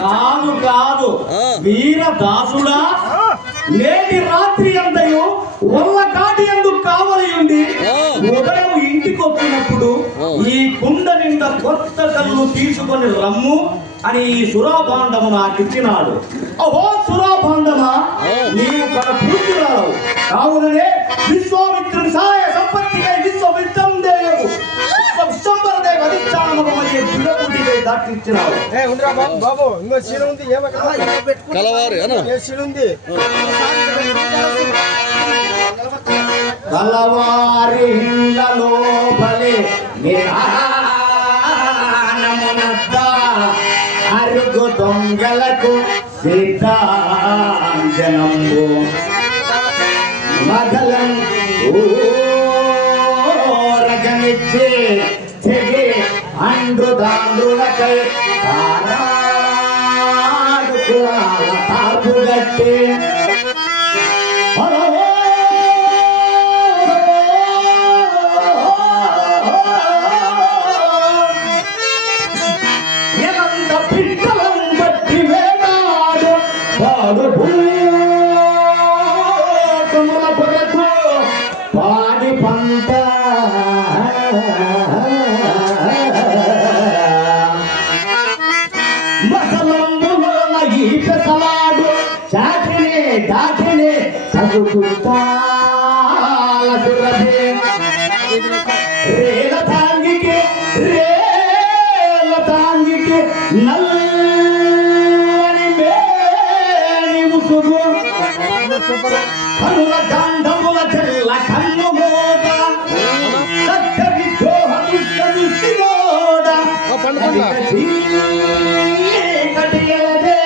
కాదు కాదు వీరదాసుడా, నేటి రాత్రి అంతయు ఒళ్ళ కాటి ఎందుకు కావలి ఉండి ఉదయం ఇంటికి వచ్చినప్పుడు ఈ కుండ నిండా కొత్త కళ్ళు తీసుకొని రమ్ము అని ఈ సురాభాండము నాకిచ్చినాడు. ఓహో సురాభాండమా, నీవు కడ పూర్తిరావు కావుననే విశ్వామిత్రుని సహాయ సంపత్తికై విశ్వవిద్యం దేవు విశ్వంబరదేవ అధిష్టానముగమయ్యే దిగపుటికై దాటిచ్చినాడు. బాబు ఇంకో శీల ఉంది, శీలుంది కలవారి లోపలే నిరానమునద్ద అరుగు దొంగలకు సీతాంజనంబు మగలం ఊరగనిచ్చే తెగి అండ్రుదాండ్రులకై తాపుగట్టి పాడి పంట మసలంబులోన ఈత సలాడు చాటినే దాటినే సగుతాల సురభి రేల తాంగికి నల్లని మేని ముసుగు కనుల గంధముల తెల్ల కన్ను మోత చక్కటి దోహ దుష్టిగోడ కటియలదే